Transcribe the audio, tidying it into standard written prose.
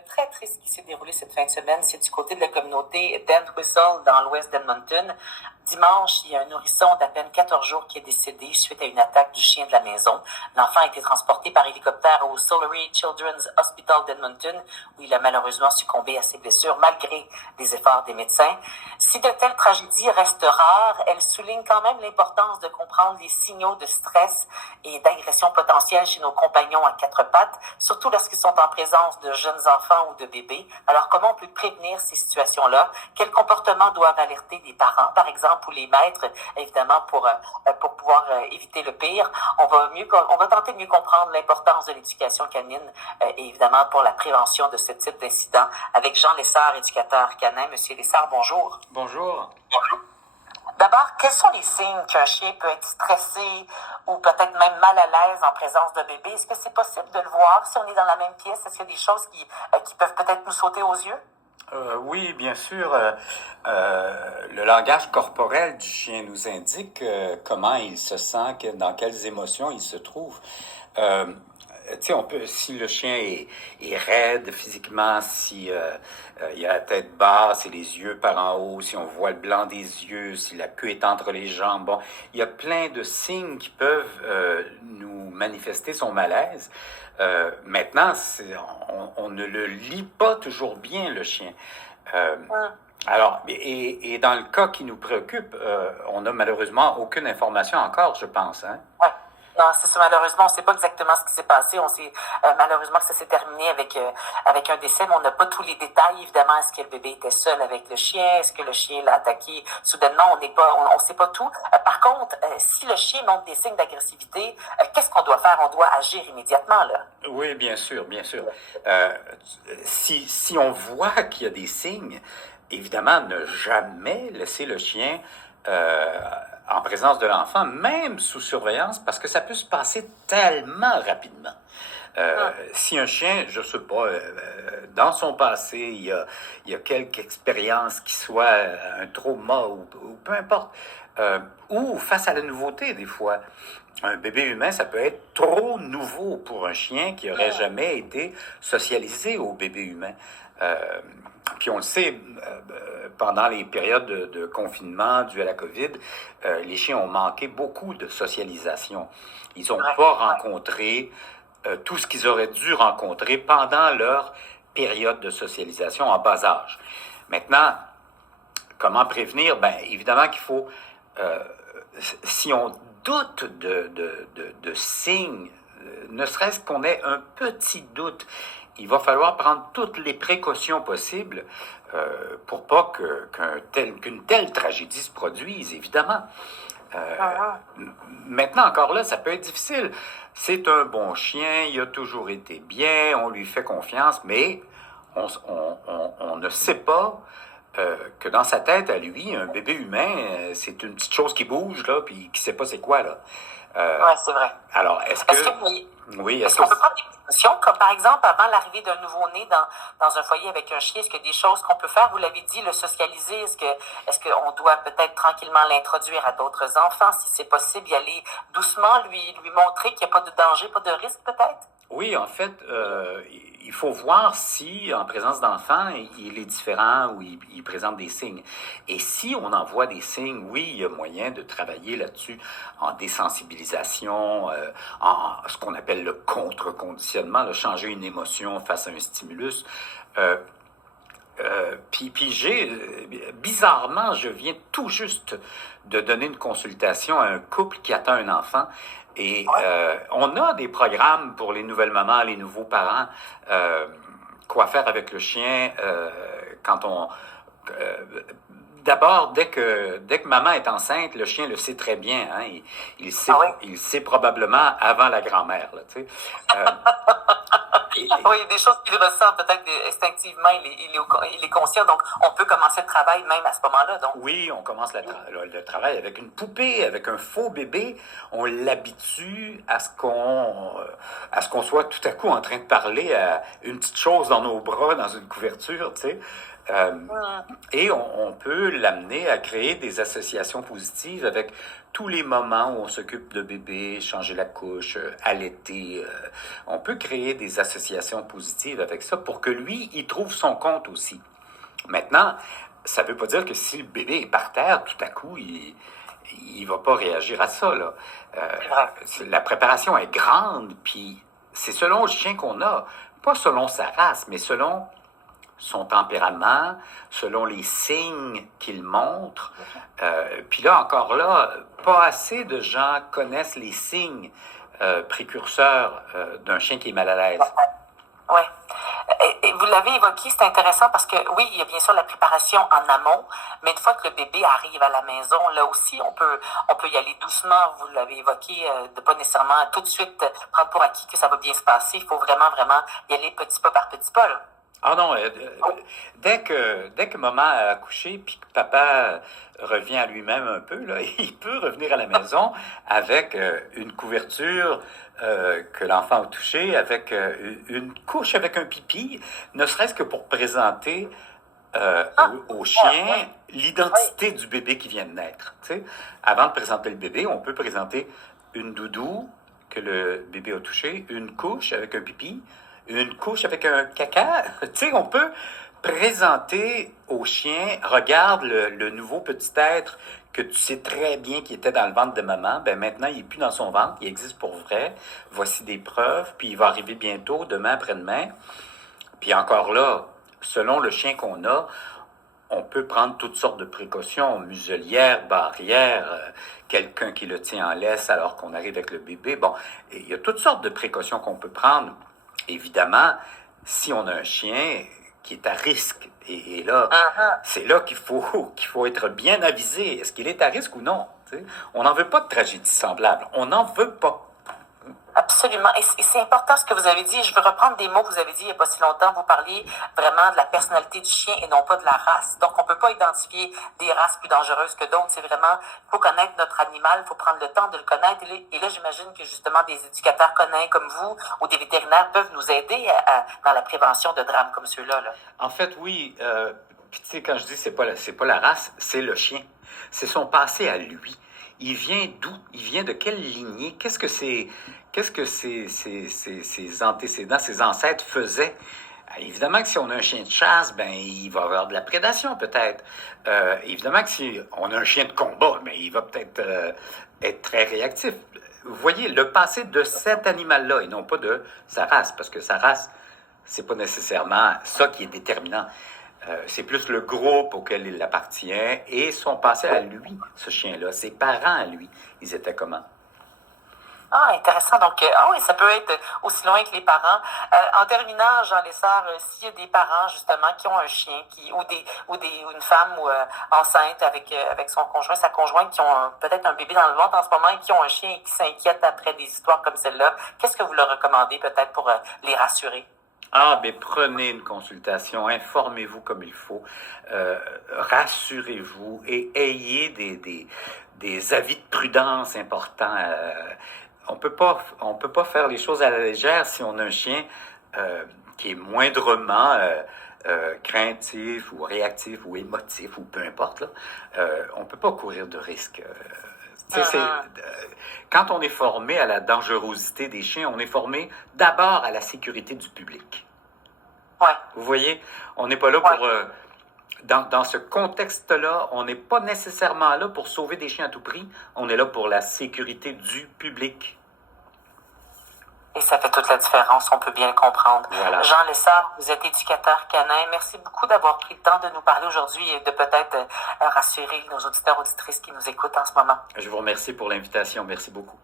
très triste qui s'est déroulé cette fin de semaine. C'est du côté de la communauté d'Entwistle, dans l'ouest d'Edmonton. Dimanche, il y a un nourrisson d'à peine 14 jours qui est décédé suite à une attaque du chien de la maison. L'enfant a été transporté par hélicoptère au Solaire Children's Hospital d'Edmonton, où il a malheureusement succombé à ses blessures malgré les efforts des médecins. Si de telles tragédies restent rares, elles soulignent quand même l'importance de comprendre les signaux de stress et d'agression potentielle chez nos compagnons à quatre pattes, surtout lorsqu'ils sont en présence de jeunes enfants ou de bébés. Alors, comment on peut prévenir ces situations-là? Quels comportements doivent alerter les parents, par exemple, ou les maîtres, évidemment, pour pouvoir éviter le pire? On va tenter de mieux comprendre l'importance de l'éducation canine et évidemment pour la prévention de ce type d'incident avec Jean Lessard, éducateur canin. Monsieur Lessard, bonjour. Bonjour. D'abord, quels sont les signes qu'un chien peut être stressé ou peut-être même mal à l'aise en présence de bébé? Est-ce que c'est possible de le voir si on est dans la même pièce? Est-ce qu'il y a des choses qui peuvent peut-être nous sauter aux yeux? Oui, bien sûr. Le langage corporel du chien nous indique comment il se sent, dans quelles émotions il se trouve. Si le chien est raide physiquement, si il a la tête basse et les yeux par en haut, si on voit le blanc des yeux, si la queue est entre les jambes, bon, il y a plein de signes qui peuvent nous manifester son malaise. Maintenant, on ne le lit pas toujours bien, le chien. Alors, et dans le cas qui nous préoccupe, on n'a malheureusement aucune information encore, je pense. Hein? Ouais. Non, c'est ça, malheureusement, on ne sait pas exactement ce qui s'est passé. On sait malheureusement que ça s'est terminé avec un décès, mais on n'a pas tous les détails. Évidemment, est-ce que le bébé était seul avec le chien? Est-ce que le chien l'a attaqué soudainement? On sait pas tout. Par contre, si le chien montre des signes d'agressivité, qu'est-ce qu'on doit faire? On doit agir immédiatement, là. Oui, bien sûr, bien sûr. Si on voit qu'il y a des signes, évidemment, ne jamais laisser le chien en présence de l'enfant, même sous surveillance, parce que ça peut se passer tellement rapidement. Si un chien, je ne sais pas, dans son passé, il y a quelque expérience qui soit un trauma ou peu importe, ou face à la nouveauté des fois. Un bébé humain, ça peut être trop nouveau pour un chien qui n'aurait jamais été socialisé au bébé humain. Puis on le sait, pendant les périodes de confinement dues à la COVID, les chiens ont manqué beaucoup de socialisation. Ils n'ont pas rencontré tout ce qu'ils auraient dû rencontrer pendant leur période de socialisation en bas âge. Maintenant, comment prévenir? Bien, évidemment qu'il faut, si on doute de signes, ne serait-ce qu'on ait un petit doute, il va falloir prendre toutes les précautions possibles pour pas qu'une telle tragédie se produise, évidemment. Maintenant, encore là, ça peut être difficile. C'est un bon chien, il a toujours été bien, on lui fait confiance, mais on ne sait pas que dans sa tête, à lui, un bébé humain, c'est une petite chose qui bouge, là, puis qui ne sait pas c'est quoi, là. Oui, c'est vrai. Alors, est-ce qu'on peut prendre des précautions, comme par exemple, avant l'arrivée d'un nouveau-né dans un foyer avec un chien, est-ce qu'il y a des choses qu'on peut faire? Vous l'avez dit, le socialiser, est-ce qu'on doit peut-être tranquillement l'introduire à d'autres enfants, si c'est possible, y aller doucement, lui montrer qu'il n'y a pas de danger, pas de risque, peut-être? Oui, en fait, il faut voir si, en présence d'enfants, il est différent ou il présente des signes. Et si on en voit des signes, oui, il y a moyen de travailler là-dessus en désensibilisation, en ce qu'on appelle le contre-conditionnement, de changer une émotion face à un stimulus. Puis bizarrement, je viens tout juste de donner une consultation à un couple qui attend un enfant. Et on a des programmes pour les nouvelles mamans, les nouveaux parents, quoi faire avec le chien quand on... D'abord, dès que maman est enceinte, le chien le sait très bien. Hein? Il sait probablement avant la grand-mère. Là, tu sais. Oui, des choses qu'il ressent peut-être instinctivement, il est conscient, donc on peut commencer le travail même à ce moment-là. Donc. Oui, on commence le travail avec une poupée, avec un faux bébé. On l'habitue à ce qu'on soit tout à coup en train de parler à une petite chose dans nos bras, dans une couverture, tu sais. Et on peut l'amener à créer des associations positives avec tous les moments où on s'occupe de bébé, changer la couche, allaiter. On peut créer des associations positives avec ça pour que lui, il trouve son compte aussi. Maintenant, ça ne veut pas dire que si le bébé est par terre, tout à coup, il ne va pas réagir à ça. Là. La préparation est grande, puis c'est selon le chien qu'on a, pas selon sa race, mais selon son tempérament, selon les signes qu'il montre. Puis là, encore là, pas assez de gens connaissent les signes précurseurs d'un chien qui est mal à l'aise. Oui. Vous l'avez évoqué, c'est intéressant parce que oui, il y a bien sûr la préparation en amont, mais une fois que le bébé arrive à la maison, là aussi, on peut y aller doucement. Vous l'avez évoqué, de pas nécessairement tout de suite prendre pour acquis que ça va bien se passer. Il faut vraiment y aller petit pas par petit pas, là. Ah non, dès que maman a accouché puis que papa revient à lui-même un peu, là, il peut revenir à la maison avec une couverture que l'enfant a touchée, avec une couche avec un pipi, ne serait-ce que pour présenter au chien l'identité du bébé qui vient de naître. Tu sais. Avant de présenter le bébé, on peut présenter une doudou que le bébé a touchée, une couche avec un pipi, une couche avec un caca. Tu sais, on peut présenter au chien, regarde le nouveau petit être que tu sais très bien qu'il était dans le ventre de maman, ben maintenant il n'est plus dans son ventre, il existe pour vrai. Voici des preuves, puis il va arriver bientôt, demain, après-demain. Puis encore là, selon le chien qu'on a, on peut prendre toutes sortes de précautions, muselière, barrière, quelqu'un qui le tient en laisse alors qu'on arrive avec le bébé. Bon, il y a toutes sortes de précautions qu'on peut prendre. Évidemment, si on a un chien qui est à risque, et là, c'est là qu'il faut être bien avisé. Est-ce qu'il est à risque ou non? T'sais? On n'en veut pas de tragédie semblable. On n'en veut pas. Absolument. Et c'est important ce que vous avez dit. Je veux reprendre des mots que vous avez dit il n'y a pas si longtemps. Vous parliez vraiment de la personnalité du chien et non pas de la race. Donc, on ne peut pas identifier des races plus dangereuses que d'autres. C'est vraiment, il faut connaître notre animal, il faut prendre le temps de le connaître. Et là, j'imagine que justement des éducateurs canins comme vous ou des vétérinaires peuvent nous aider dans la prévention de drames comme ceux-là. Là. En fait, oui. Puis tu sais, quand je dis c'est pas la race, c'est le chien. C'est son passé à lui. Il vient d'où? Il vient de quelle lignée? Qu'est-ce que ses antécédents, ses ancêtres faisaient? Évidemment que si on a un chien de chasse, ben il va avoir de la prédation peut-être. Évidemment que si on a un chien de combat, ben il va peut-être être très réactif. Vous voyez, le passé de cet animal-là et non pas de sa race, parce que sa race, c'est pas nécessairement ça qui est déterminant. C'est plus le groupe auquel il appartient et son passé à lui, ce chien-là. Ses parents à lui, ils étaient comment? Ah, intéressant. Donc, oui, ça peut être aussi loin que les parents. En terminant, Jean Lessard, s'il y a des parents, justement, qui ont un chien, ou une femme enceinte avec son conjoint, sa conjointe, qui ont peut-être un bébé dans le ventre en ce moment et qui ont un chien et qui s'inquiètent après des histoires comme celle-là, qu'est-ce que vous leur recommandez peut-être pour les rassurer? Ah, mais prenez une consultation, informez-vous comme il faut, rassurez-vous et ayez des avis de prudence importants. On peut pas faire les choses à la légère si on a un chien qui est moindrement craintif ou réactif ou émotif ou peu importe. Là. On peut pas courir de risques. Quand on est formé à la dangerosité des chiens, on est formé d'abord à la sécurité du public. Ouais. Vous voyez, on n'est pas là pour... dans ce contexte-là, on n'est pas nécessairement là pour sauver des chiens à tout prix. On est là pour la sécurité du public. Et ça fait toute la différence, on peut bien le comprendre. Voilà. Jean Lessard, vous êtes éducateur canin. Merci beaucoup d'avoir pris le temps de nous parler aujourd'hui et de peut-être rassurer nos auditeurs, auditrices qui nous écoutent en ce moment. Je vous remercie pour l'invitation. Merci beaucoup.